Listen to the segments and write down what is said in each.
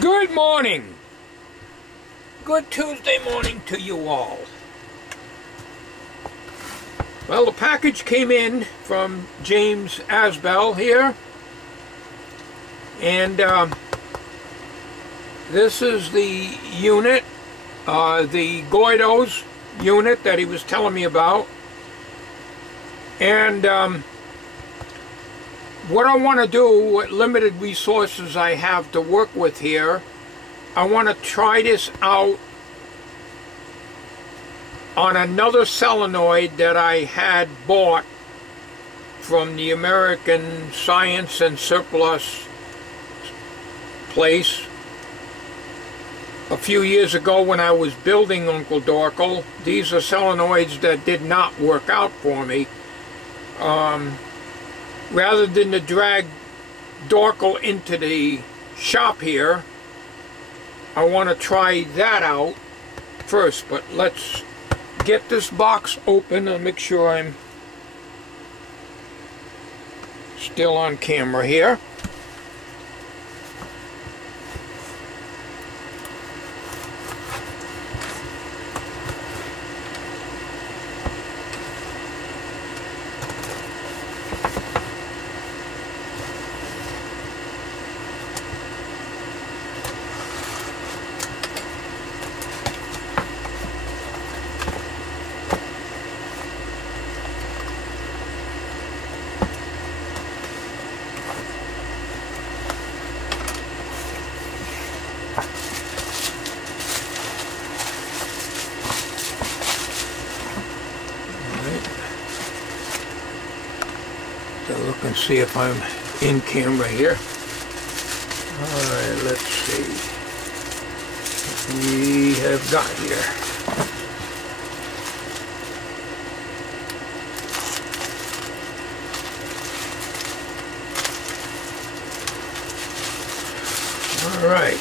Good morning. Good Tuesday morning to you all. Well, the package came in from James Asbell here, and this is the unit, the GORDOS unit that he was telling me about. And what I want to do, what limited resources I have to work with here, I want to try this out on another solenoid that I had bought from the American Science and Surplus place a few years ago when I was building Uncle Dorkle. These are solenoids that did not work out for me. Rather than to drag Dorkle into the shop here, I want to try that out first. But let's get this box open and make sure I'm still on camera here. Look and see if I'm in camera here. Alright, let's see what we have got here. Alright.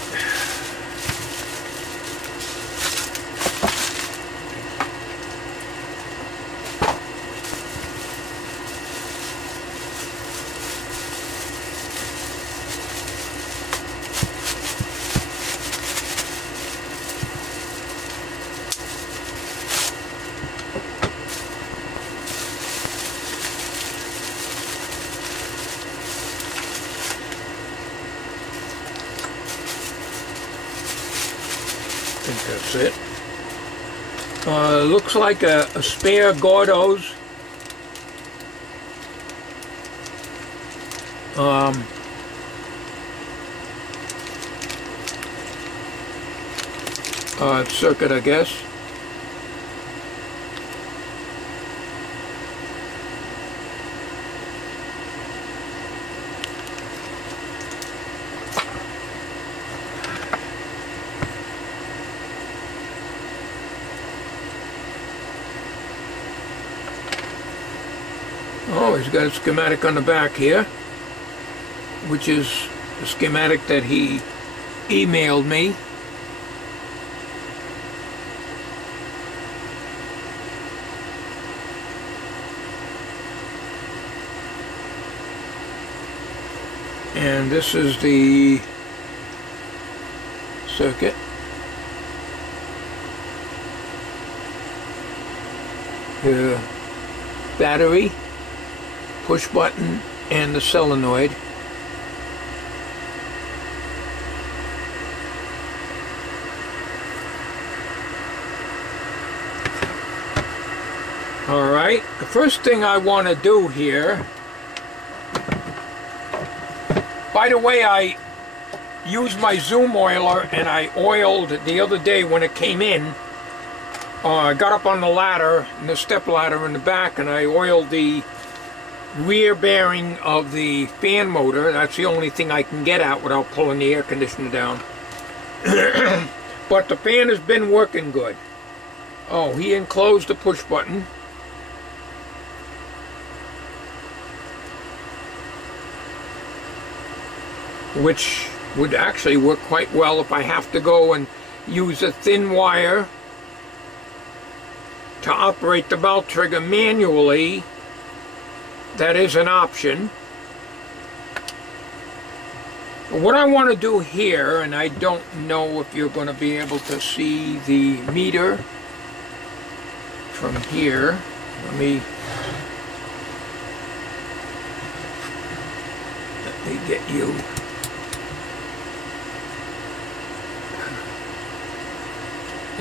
I think that's it. Looks like a spare GORDOS. Circuit, I guess. Oh, he's got a schematic on the back here, which is the schematic that he emailed me. And this is the circuit. The battery, push button, and the solenoid. Alright, the first thing I want to do here, by the way, I used my Zoom oiler and I oiled the other day when it came in. I got up on the ladder, the step ladder in the back, and I oiled the rear bearing of the fan motor. That's the only thing I can get at without pulling the air conditioner down. But the fan has been working good. Oh, he enclosed the push button. Which would actually work quite well if I have to go and use a thin wire to operate the belt trigger manually. That is an option. What I want to do here, and I don't know if you're going to be able to see the meter from here. Let me get you.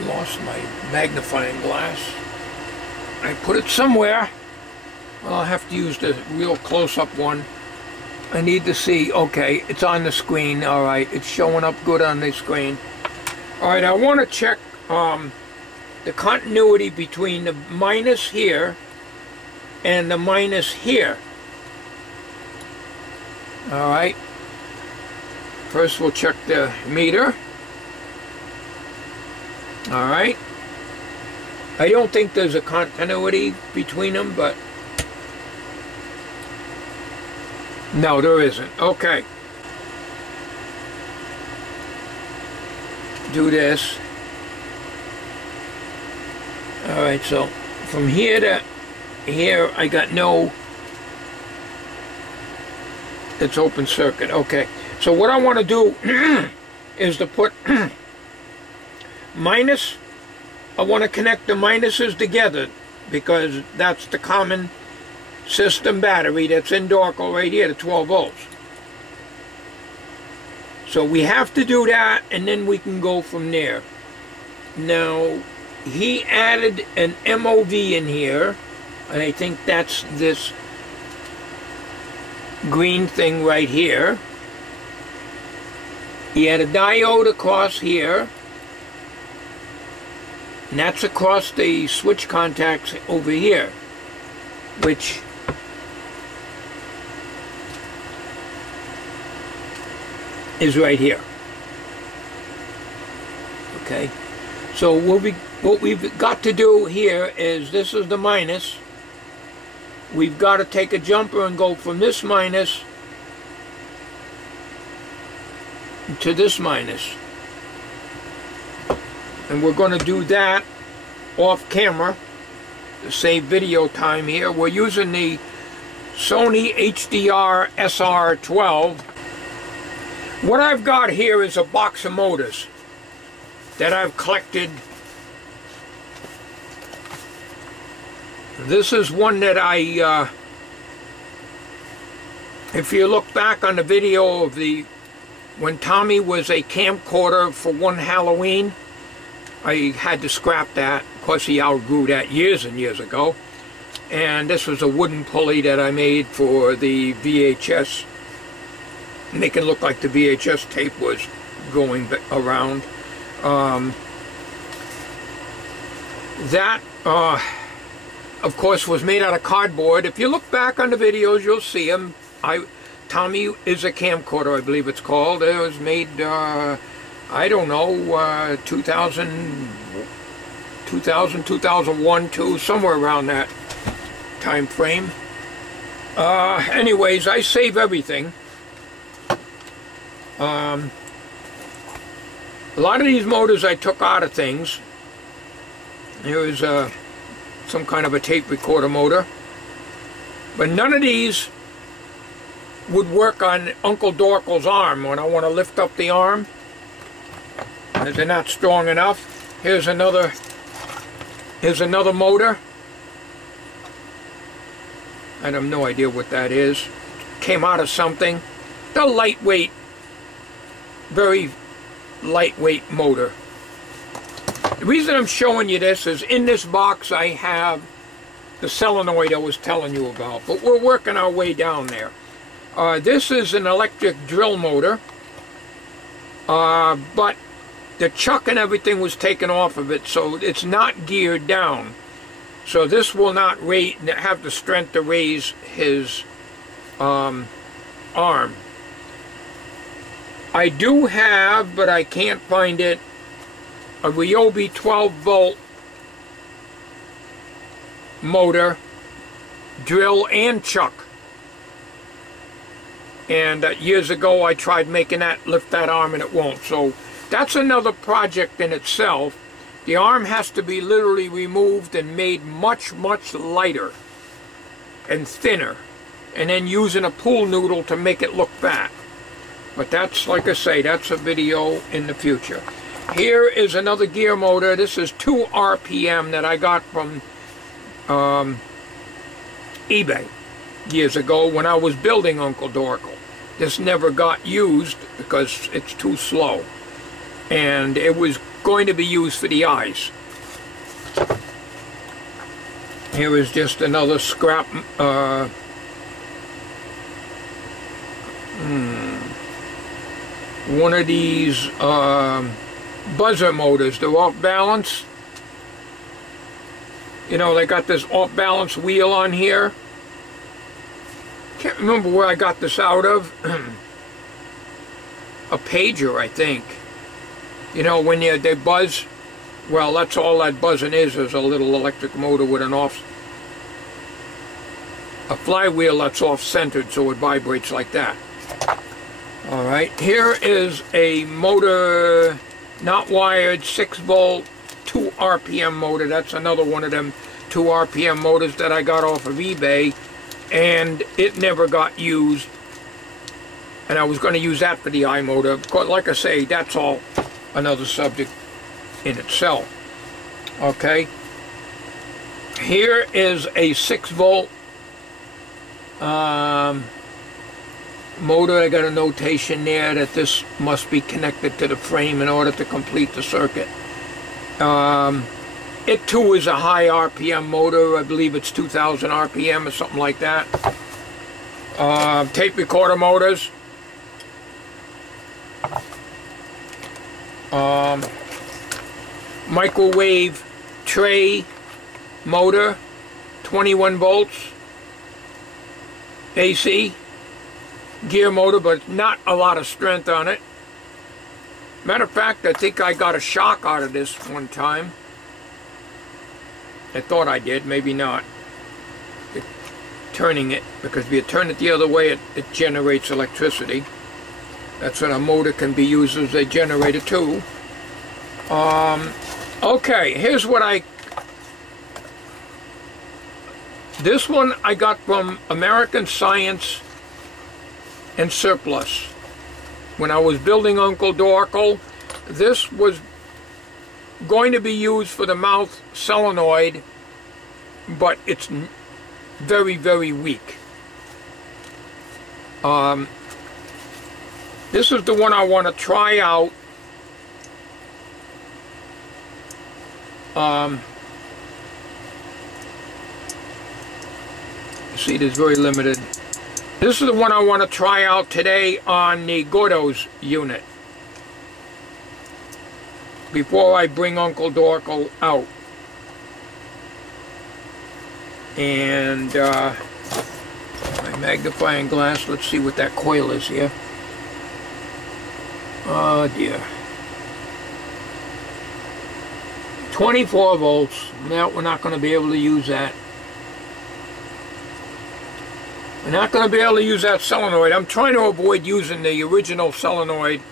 Lost my magnifying glass. I put it somewhere. Well, I'll have to use the real close-up one. I need to see, okay, it's on the screen, all right, it's showing up good on the screen. All right, I want to check the continuity between the minus here and the minus here. All right, first we'll check the meter. All right, I don't think there's a continuity between them, but no, there isn't. Okay. Do this. Alright, so from here to here, I got no... It's open circuit. Okay. So what I want to do is to put minus... I want to connect the minuses together because that's the common system battery that's in Dorco right here, the 12 volts. So we have to do that, and then we can go from there. Now, he added an MOV in here, and I think that's this green thing right here. He had a diode across here, and that's across the switch contacts over here, which is right here. Okay, so what we've got to do here is, this is the minus. We've got to take a jumper and go from this minus to this minus. And we're going to do that off camera to save video time here. We're using the Sony HDR SR12. What I've got here is a box of motors that I've collected. This is one that I, if you look back on the video of when Tommy was a camcorder for one Halloween, I had to scrap that. Of course, he outgrew that years and years ago. And this was a wooden pulley that I made for the VHS, make it look like the VHS tape was going around. That, of course, was made out of cardboard. If you look back on the videos, you'll see them. Tommy is a camcorder, I believe it's called. It was made, I don't know, 2000, 2001, 2, somewhere around that time frame. Anyways, I save everything. A lot of these motors I took out of things. Here is some kind of a tape recorder motor. But none of these would work on Uncle Dorkel's arm when I want to lift up the arm. They're not strong enough. Here's another motor. I have no idea what that is. Came out of something. The lightweight, very lightweight motor. The reason I'm showing you this is in this box I have the solenoid I was telling you about, but we're working our way down there. This is an electric drill motor, but the chuck and everything was taken off of it, so it's not geared down. So this will not have the strength to raise his arm. I do have, but I can't find it, a Ryobi 12-volt motor, drill and chuck. And years ago I tried making that lift that arm and it won't. So that's another project in itself. The arm has to be literally removed and made much, much lighter and thinner, and then using a pool noodle to make it look fat. But that's, like I say, that's a video in the future. Here is another gear motor. This is 2 RPM that I got from eBay years ago when I was building Uncle Dorkle. This never got used because it's too slow. And it was going to be used for the eyes. Here is just another scrap one of these buzzer motors. They're off balance. You know, they got this off balance wheel on here. Can't remember where I got this out of. A pager, I think. You know, when they buzz, well, that's all that buzzing is a little electric motor with a flywheel that's off-centered, so it vibrates like that. All right, here is a motor, not wired, 6-volt, 2 RPM motor. That's another one of them 2 RPM motors that I got off of eBay, and it never got used. And I was going to use that for the eye motor. But like I say, that's all another subject in itself. Okay. Here is a 6-volt motor. I got a notation there that this must be connected to the frame in order to complete the circuit. It too is a high RPM motor. I believe it's 2000 RPM or something like that. Tape recorder motors. Microwave tray motor, 21 volts, AC, gear motor, but not a lot of strength on it. Matter of fact, I think I got a shock out of this one time. I thought I did, maybe not. Turning it, because if you turn it the other way, it generates electricity. That's what a motor can be used as a generator too. Okay, here's what this one I got from American Science and Surplus. When I was building Uncle Dorkle, this was going to be used for the mouth solenoid, but it's very, very weak. This is the one I want to try out. See, there's very limited. This is the one I want to try out today on the GORDOS unit before I bring Uncle Dorkle out. And my magnifying glass, let's see what that coil is here. Oh dear. 24 volts. No, we're not going to be able to use that. We're not going to be able to use that solenoid. I'm trying to avoid using the original solenoid.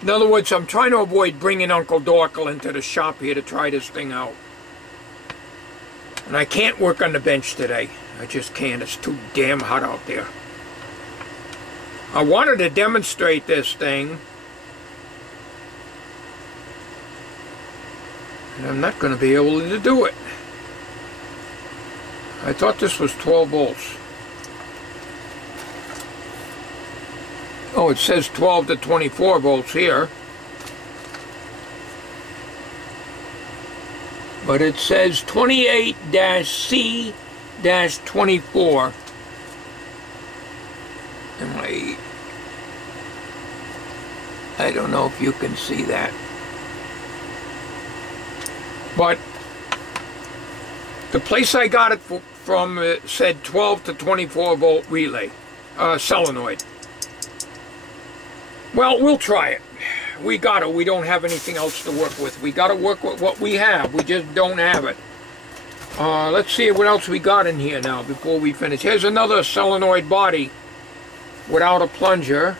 In other words, I'm trying to avoid bringing Uncle Dorkle into the shop here to try this thing out. And I can't work on the bench today. I just can't. It's too damn hot out there. I wanted to demonstrate this thing. And I'm not going to be able to do it. I thought this was 12 volts. Oh, it says 12 to 24 volts here. But it says 28-C-24. I don't know if you can see that. But the place I got it from said 12 to 24 volt relay, solenoid. Well, we'll try it. We got it. We don't have anything else to work with. We got to work with what we have. We just don't have it. Let's see what else we got in here now before we finish. Here's another solenoid body without a plunger.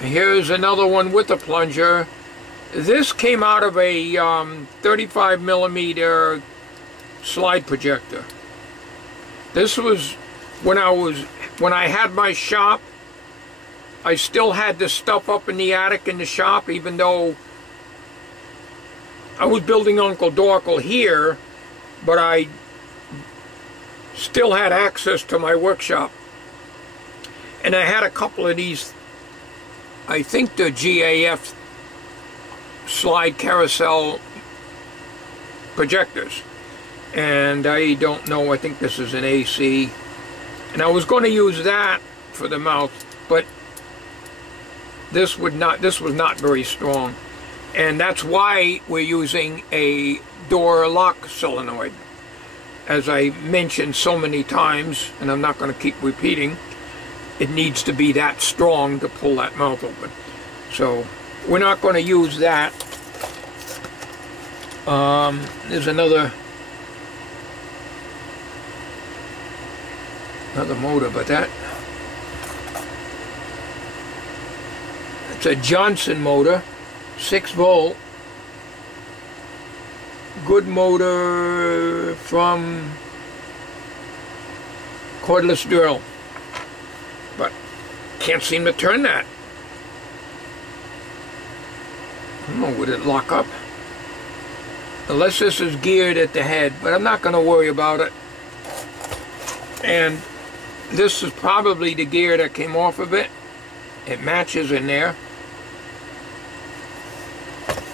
Here's another one with a plunger. This came out of a 35 millimeter slide projector. This was when I had my shop. I still had this stuff up in the attic in the shop, even though I was building Uncle Dorkle here, but I still had access to my workshop. And I had a couple of these, I think the GAF slide carousel projectors. And I don't know, I think this is an AC. And I was going to use that for the mouth, but this was not very strong. And that's why we're using a door lock solenoid. As I mentioned so many times, and I'm not going to keep repeating, it needs to be that strong to pull that mouth open. So we're not going to use that. There's another motor, but it's a Johnson motor, 6 volt, good motor from cordless drill, but can't seem to turn that. I don't know, would it lock up? Unless this is geared at the head, but I'm not going to worry about it. And this is probably the gear that came off of it. It matches in there.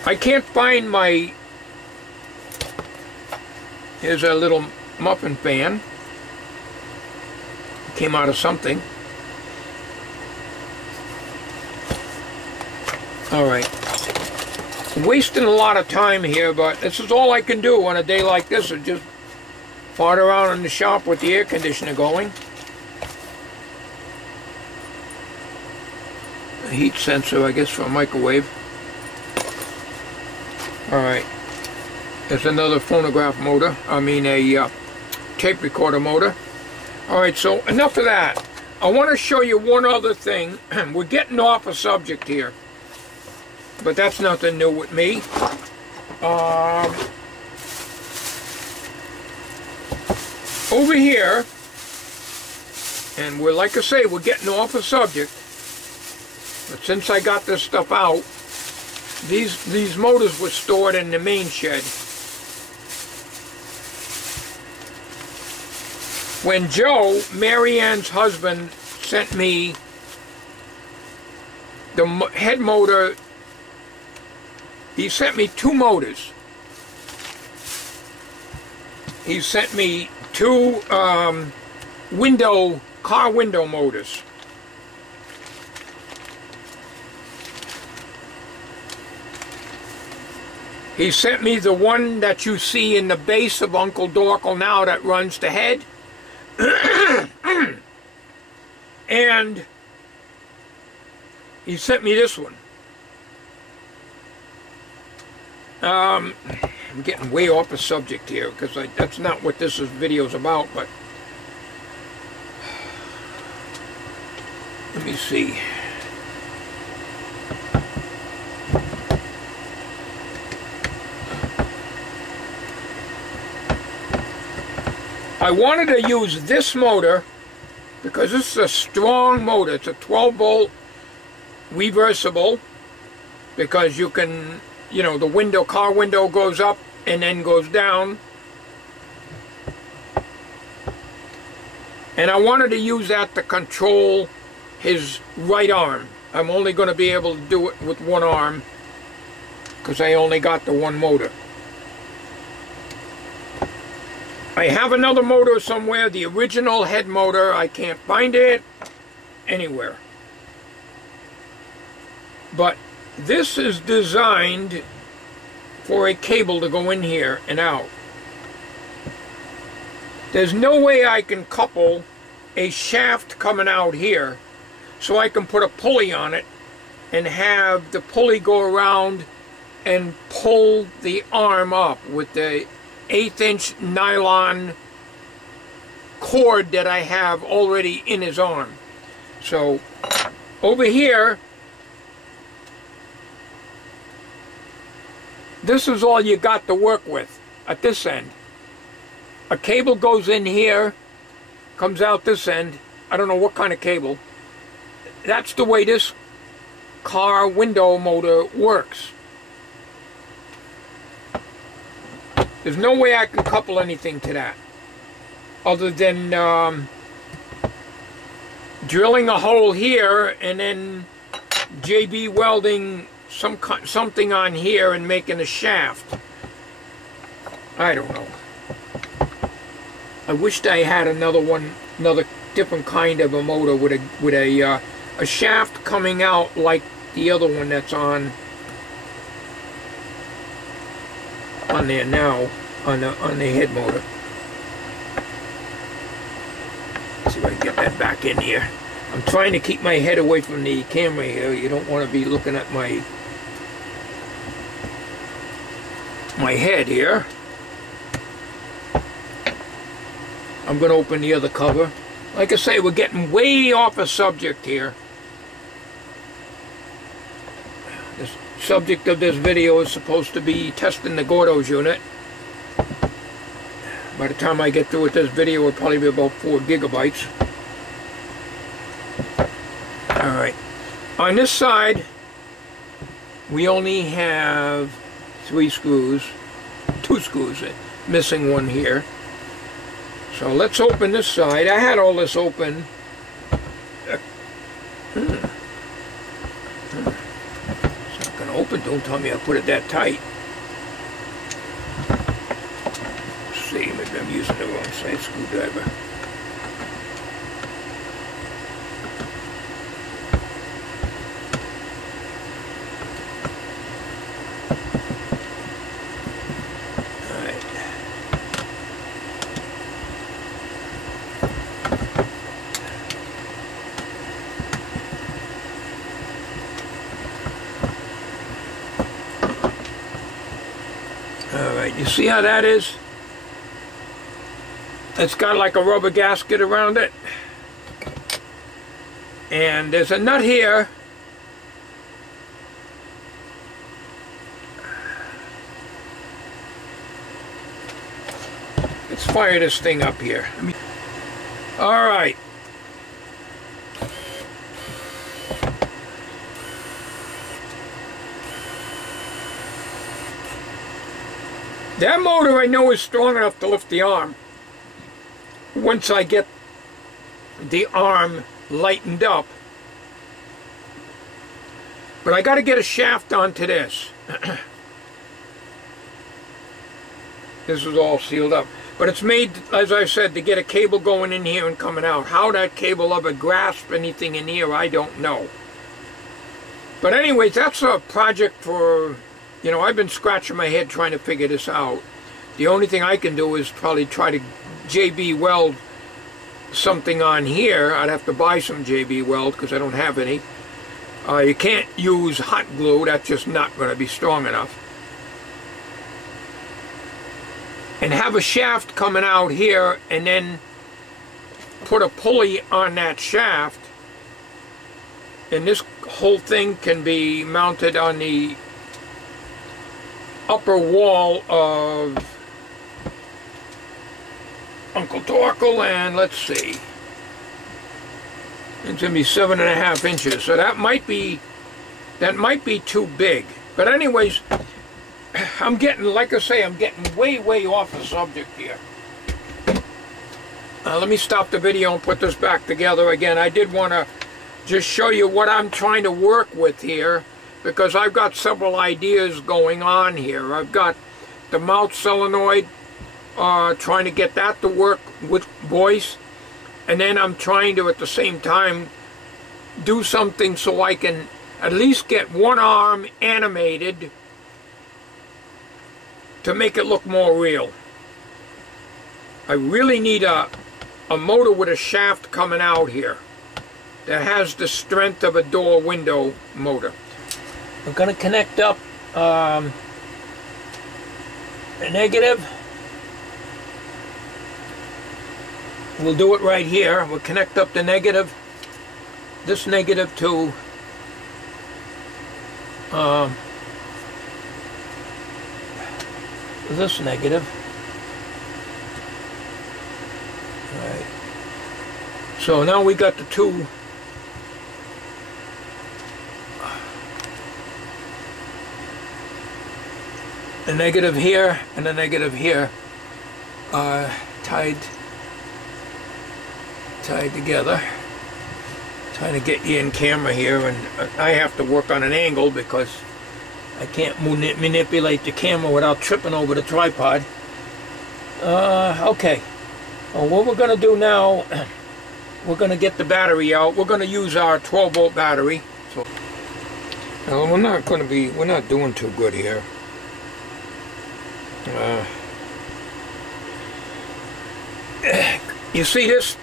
I can't find my... Here's a little muffin fan. It came out of something. Alright. Wasting a lot of time here, but this is all I can do on a day like this, is just fart around in the shop with the air conditioner going. A heat sensor, I guess, for a microwave. Alright. There's another phonograph motor. I mean a tape recorder motor. Alright, so enough of that. I want to show you one other thing. We're getting off a subject here, but that's nothing new with me. Over here, and we're, like I say, we're getting off a subject, but since I got this stuff out, these motors were stored in the main shed. When Joe, Mary Ann's husband, sent me the head motor, he sent me 2 motors. He sent me 2 car window motors. He sent me the one that you see in the base of Uncle Dorkle now that runs the head. And he sent me this one. I'm getting way off the subject here because that's not what this video is about, but let me see. I wanted to use this motor because this is a strong motor. It's a 12 volt reversible, because you can, you know, the car window goes up and then goes down. And I wanted to use that to control his right arm. I'm only going to be able to do it with one arm because I only got the one motor. I have another motor somewhere, the original head motor. I can't find it anywhere. But this is designed for a cable to go in here and out. There's no way I can couple a shaft coming out here so I can put a pulley on it and have the pulley go around and pull the arm up with the 1/8" nylon cord that I have already in his arm. So over here, this is all you got to work with at this end. A cable goes in here, comes out this end. I don't know what kind of cable. that's the way this car window motor works. There's no way I can couple anything to that other than drilling a hole here and then JB welding something on here and making a shaft. I don't know. I wished I had another different kind of a motor with a shaft coming out like the other one that's on there now on the head motor. Let's see if I can get that back in here. I'm trying to keep my head away from the camera here. You don't want to be looking at my head here. I'm going to open the other cover. Like I say, we're getting way off a subject here. The subject of this video is supposed to be testing the GORDOS unit. By the time I get through with this video, it'll probably be about 4 gigabytes. Alright. On this side, we only have 3 screws. 2 screws. Missing one here. So let's open this side. I had all this open. It's not going to open. Don't tell me I put it that tight. Let's see, maybe I'm using the wrong side screwdriver. Alright, you see how that is? It's got like a rubber gasket around it. And there's a nut here. Let's fire this thing up here. Alright. That motor I know is strong enough to lift the arm. Once I get the arm lightened up. But I got to get a shaft onto this. This is all sealed up. But it's made, as I said, to get a cable going in here and coming out. How that cable ever grasps anything in here, I don't know. But anyways, that's a project for... You know, I've been scratching my head trying to figure this out. The only thing I can do is probably try to JB weld something on here. I'd have to buy some JB weld because I don't have any. You can't use hot glue. That's just not going to be strong enough. And have a shaft coming out here and then put a pulley on that shaft. And this whole thing can be mounted on the upper wall of Uncle Torkel, and let's see, it's gonna be 7.5 inches, so that might be too big. But anyways, I'm getting, like I say, I'm getting way off the subject here. Let me stop the video and put this back together again. I did want to just show you what I'm trying to work with here, because I've got several ideas going on here. I've got the mouth solenoid, trying to get that to work with voice, and then I'm trying to at the same time do something so I can at least get one arm animated to make it look more real. I really need a motor with a shaft coming out here that has the strength of a door window motor. I'm going to connect up a negative. We'll do it right here. We'll connect up the negative, this negative to this negative. All right. So now we got the two a negative here and a negative here tied together. Trying to get you in camera here, and I have to work on an angle because I can't manipulate the camera without tripping over the tripod. Okay. Well, what we're going to do now, we're going to get the battery out. We're going to use our 12-volt battery. So, we're not doing too good here. You see, this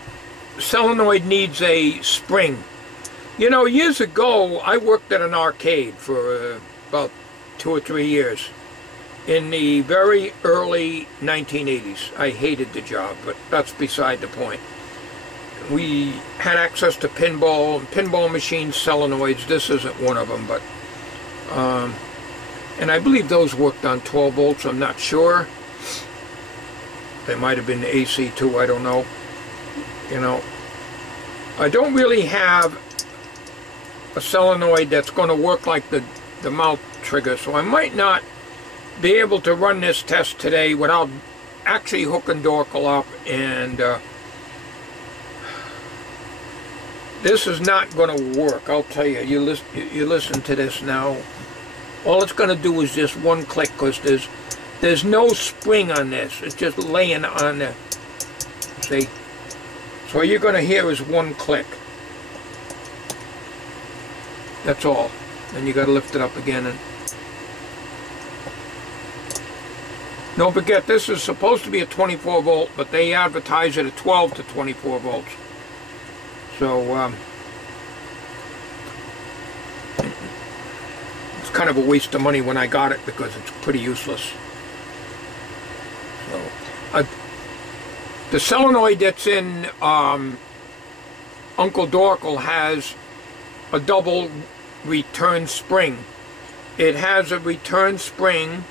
solenoid needs a spring. You know, years ago, I worked at an arcade for about 2 or 3 years. In the very early 1980s. I hated the job, but that's beside the point. We had access to pinball machines, solenoids. This isn't one of them, but and I believe those worked on 12 volts. I'm not sure. They might have been AC too. I don't know. You know, I don't really have a solenoid that's going to work like the mouth trigger, so I might not be able to run this test today without actually hooking Dorkel up, and this is not going to work. I'll tell you. You listen to this now. All it's going to do is just one click, because there's no spring on this. It's just laying on the, see? So all you're going to hear is one click. That's all. Then you got to lift it up again. And don't forget, this is supposed to be a 24 volt, but they advertise it at 12 to 24 volts. So it's kind of a waste of money when I got it, because it's pretty useless. So the solenoid that's in Uncle Dorkel has a double return spring. It has a return spring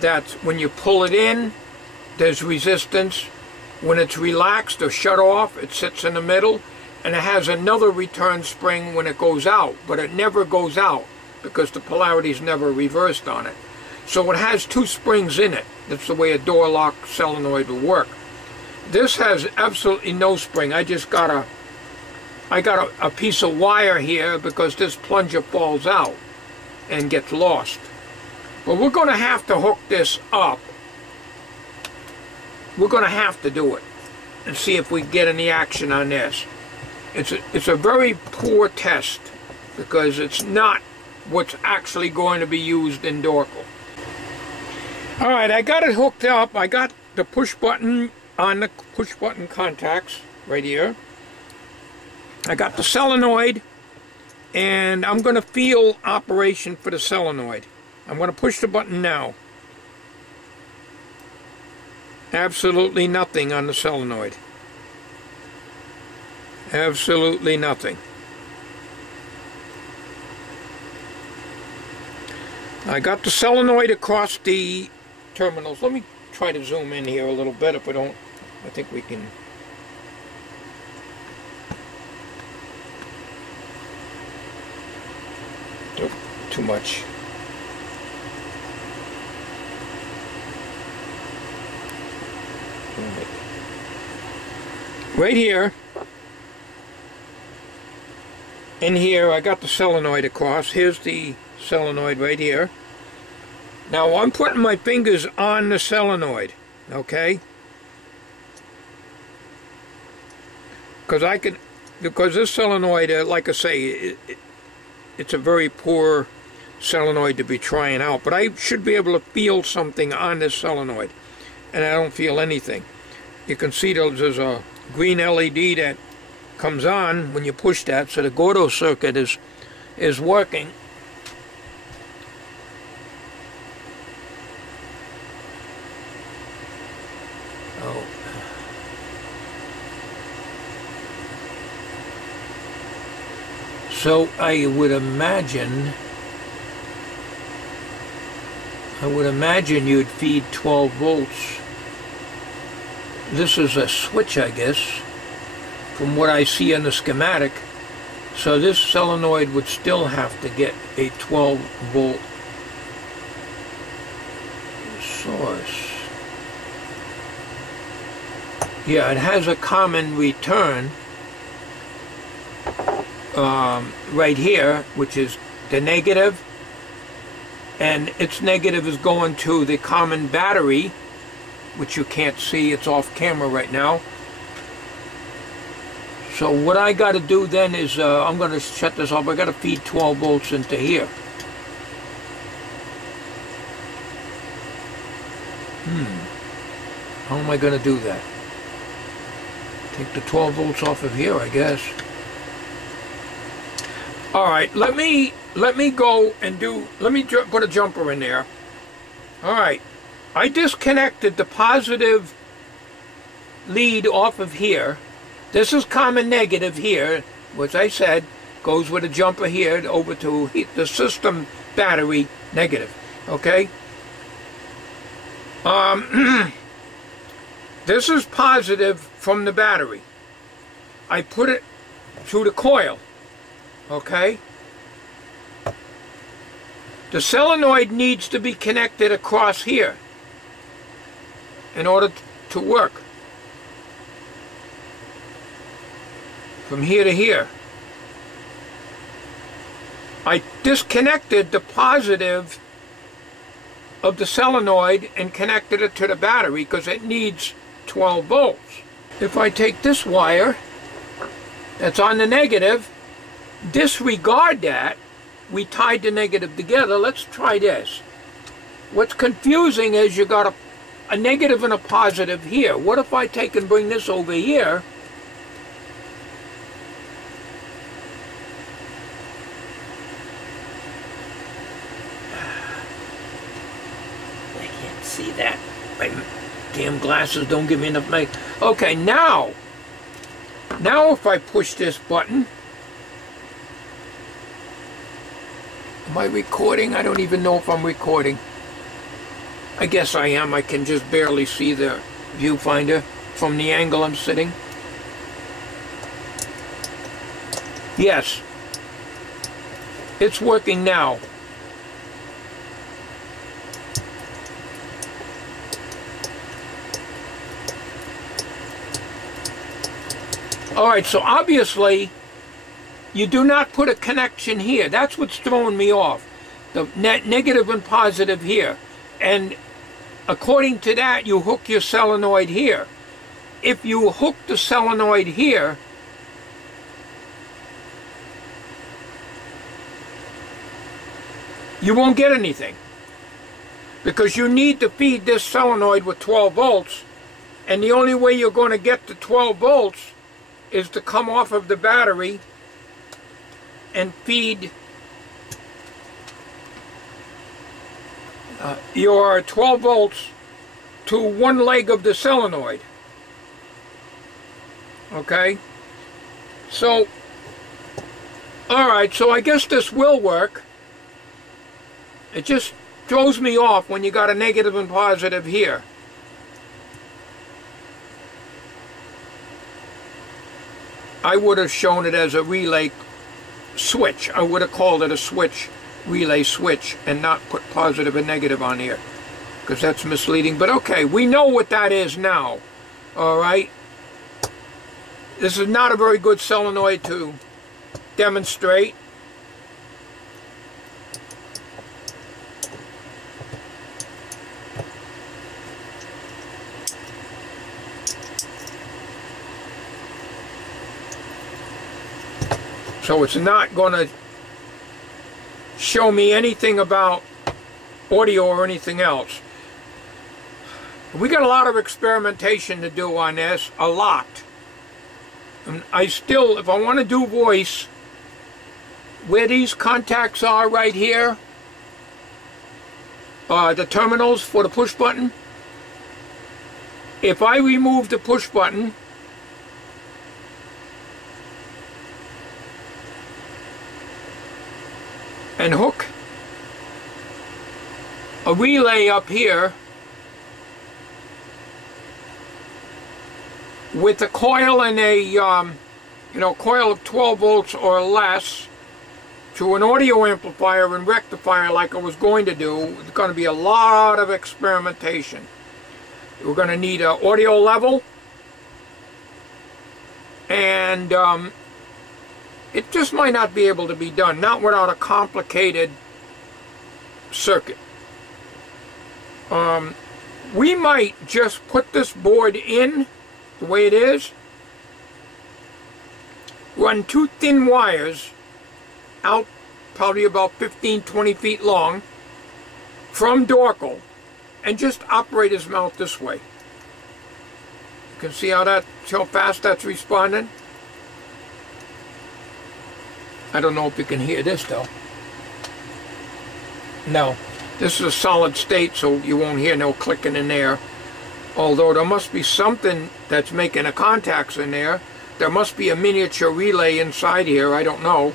that's, when you pull it in, there's resistance. When it's relaxed or shut off, it sits in the middle, and it has another return spring when it goes out, but it never goes out because the polarity is never reversed on it. So it has two springs in it. That's the way a door lock solenoid will work. This has absolutely no spring. I got a piece of wire here because this plunger falls out and gets lost. But we're going to have to hook this up. We're going to have to do it and see if we get any action on this. It's a very poor test because it's not what's actually going to be used in Dorkel. Alright, I got it hooked up. I got the push button on the push button contacts right here. I got the solenoid, and I'm going to feel operation for the solenoid. I'm going to push the button now. Absolutely nothing on the solenoid. Absolutely nothing. I got the solenoid across the terminals. Let me try to zoom in here a little bit. If we don't, I think we can. Oh, too much. Right here, in here, I got the solenoid across. Here's the solenoid right here. Now I'm putting my fingers on the solenoid, okay? Because this solenoid, like I say, it's a very poor solenoid to be trying out. But I should be able to feel something on this solenoid, and I don't feel anything. You can see there's a green LED that comes on when you push that, so the GORDOS circuit is working. Oh. So I would imagine you'd feed 12 volts. This is a switch, I guess, from what I see on the schematic. So this solenoid would still have to get a 12 volt Yeah, it has a common return right here, which is the negative, and its negative is going to the common battery, which you can't see, it's off camera right now. So what I got to do then is, I'm going to shut this off. I got to feed 12 volts into here. How am I going to do that? Take the 12 volts off of here, I guess. All right, let me go and do, let me put a jumper in there. All right, I disconnected the positive lead off of here. This is common negative here, which I said goes with a jumper here over to the system battery negative, okay? This is positive from the battery. I put it through the coil, okay? The solenoid needs to be connected across here in order to work. From here to here. I disconnected the positive of the solenoid and connected it to the battery because it needs 12 volts. If I take this wire that's on the negative, disregard that, we tied the negative together. Let's try this. What's confusing is you got a negative and a positive here. What if I take and bring this over here? See that? My damn glasses don't give me enough light. Okay, now if I push this button, am I recording? I don't even know if I'm recording. I guess I am. I can just barely see the viewfinder from the angle I'm sitting. Yes, it's working now. Alright, so obviously you do not put a connection here. That's what's throwing me off. The negative and positive here. And according to that, you hook your solenoid here. If you hook the solenoid here, you won't get anything. Because you need to feed this solenoid with 12 volts. And the only way you're going to get the 12 volts is to come off of the battery and feed your 12 volts to one leg of the solenoid. Okay? So, alright, so I guess this will work. It just throws me off when you got a negative and positive here. I would have shown it as a relay switch. I would have called it a switch, relay switch, and not put positive and negative on here, because that's misleading. But okay, we know what that is now. Alright? This is not a very good solenoid to demonstrate. So it's not going to show me anything about audio or anything else. We got a lot of experimentation to do on this, a lot. And I still, if I want to do voice, where these contacts are right here, the terminals for the push button, if I remove the push button, and hook a relay up here with a coil and a coil of 12 volts or less to an audio amplifier and rectifier like I was going to do. It's going to be a lot of experimentation. We're going to need an audio level and it just might not be able to be done, not without a complicated circuit. We might just put this board in the way it is, run 2 thin wires out probably about 15-20 feet long from Dorkel, and just operate his mount this way. You can see how fast that's responding. I don't know if you can hear this though. No, this is a solid state, so you won't hear no clicking in there. Although there must be something that's making the contacts in there. There must be a miniature relay inside here, I don't know.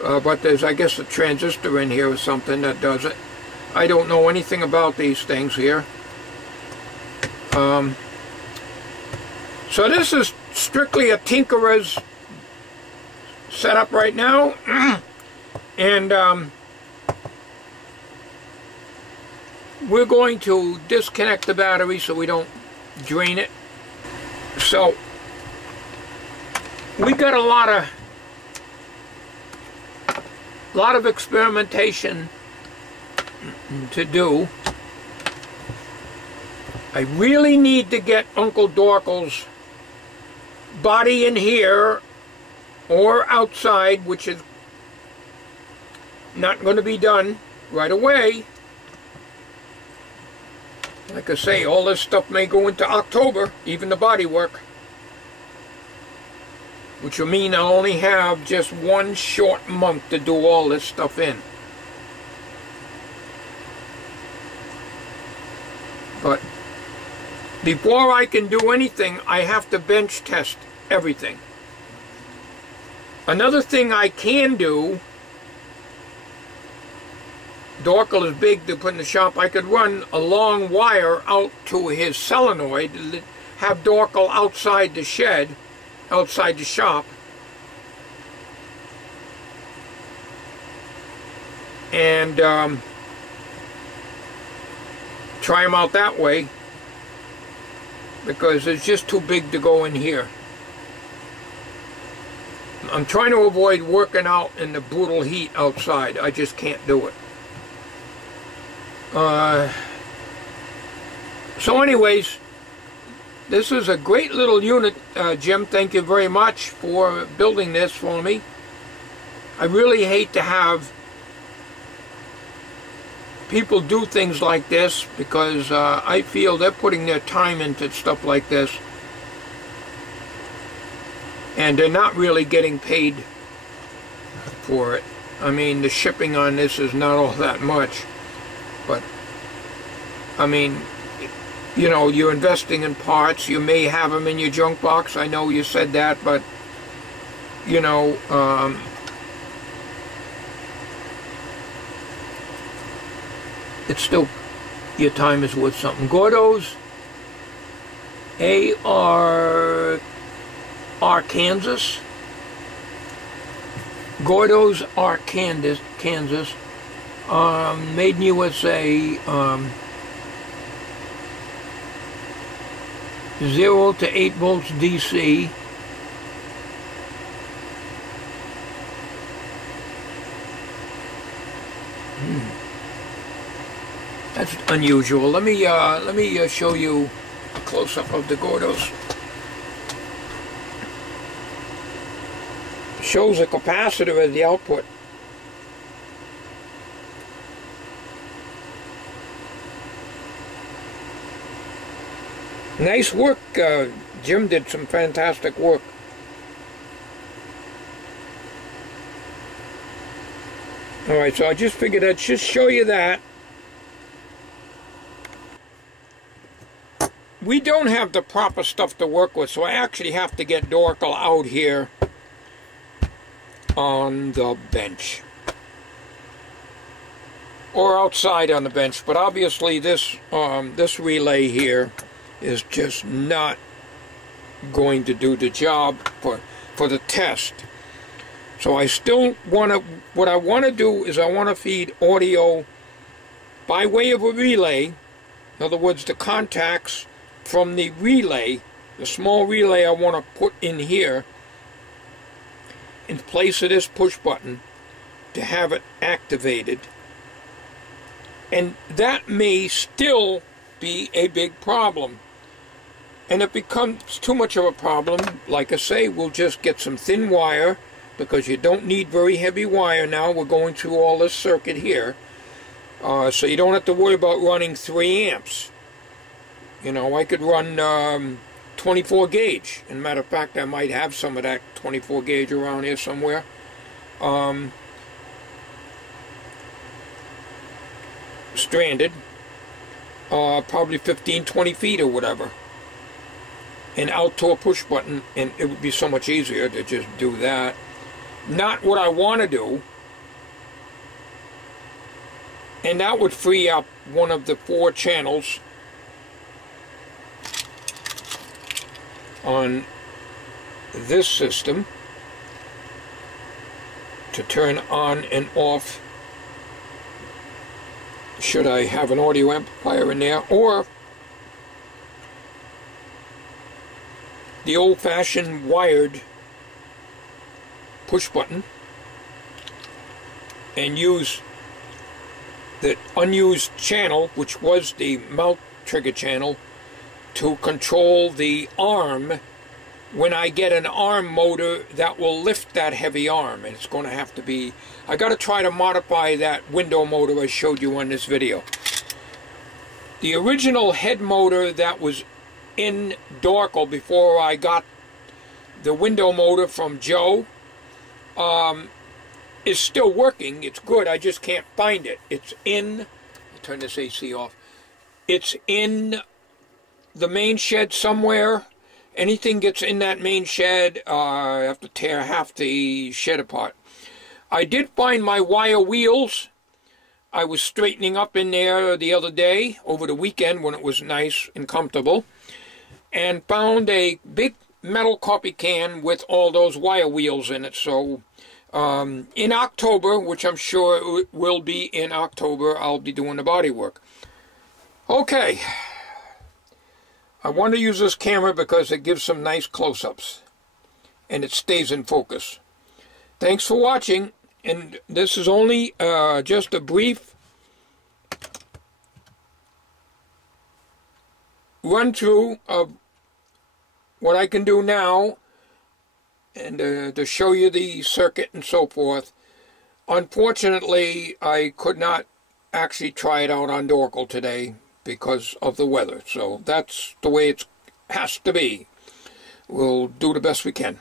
But there's, I guess, a transistor in here or something that does it. I don't know anything about these things here. So this is strictly a tinkerer's setup right now. And we're going to disconnect the battery so we don't drain it. So we got a lot of experimentation to do. I really need to get Uncle Dorkel's body in here or outside, which is not going to be done right away. Like I say, all this stuff may go into October, even the body work. Which will mean I'll only have just 1 short month to do all this stuff in. But before I can do anything, I have to bench test everything. Another thing I can do, Dorkel is big to put in the shop, I could run a long wire out to his solenoid, have Dorkel outside the shed, outside the shop, and try him out that way, because it's just too big to go in here. I'm trying to avoid working out in the brutal heat outside. I just can't do it. So anyways, this is a great little unit, Jim. Thank you very much for building this for me. I really hate to have people do things like this, because I feel they're putting their time into stuff like this, and they're not really getting paid for it. I mean, the shipping on this is not all that much, but I mean, you know, you're investing in parts. You may have them in your junk box. I know you said that, but you know, it's still, your time is worth something. GORDOS, Kansas. GORDOS, Kansas. Made in USA. 0 to 8 volts DC. That's unusual. Let me show you a close-up of the GORDOS. Shows a capacitor as the output. Nice work. Jim did some fantastic work. Alright, so I just figured I'd just show you that. We don't have the proper stuff to work with, so I actually have to get Dorkel out here on the bench. Or outside on the bench, but obviously this relay here is just not going to do the job for the test. So I still want to, what I want to do is I want to feed audio by way of a relay. In other words, the contacts from the relay, the small relay I want to put in here, in place of this push button to have it activated. And that may still be a big problem. And if it becomes too much of a problem, like I say, we'll just get some thin wire, because you don't need very heavy wire now. We're going through all this circuit here. So you don't have to worry about running 3 amps. You know, I could run 24 gauge. As a matter of fact, I might have some of that 24 gauge around here somewhere. Stranded. Probably 15-20 feet or whatever. And out to a push button, and it would be so much easier to just do that. Not what I want to do. And that would free up one of the 4 channels on this system to turn on and off, should I have an audio amplifier in there, or the old-fashioned wired push button, and use the unused channel, which was the mount trigger channel, to control the arm when I get an arm motor that will lift that heavy arm. And it's going to have to be, I got to try to modify that window motor I showed you on this video. The original head motor that was in Dorkel before I got the window motor from Joe is still working. It's good. I just can't find it. It's in, I'll turn this AC off. It's in the main shed somewhere. Anything gets in that main shed, I have to tear half the shed apart. I did find my wire wheels. I was straightening up in there the other day, over the weekend when it was nice and comfortable, and found a big metal coffee can with all those wire wheels in it. So in October, which I'm sure it will be in October, I'll be doing the body work. Okay, I want to use this camera because it gives some nice close-ups and it stays in focus. Thanks for watching, and this is only just a brief run-through of what I can do now, and to show you the circuit and so forth. Unfortunately, I could not actually try it out on Dorkel today because of the weather. So that's the way it has to be. We'll do the best we can.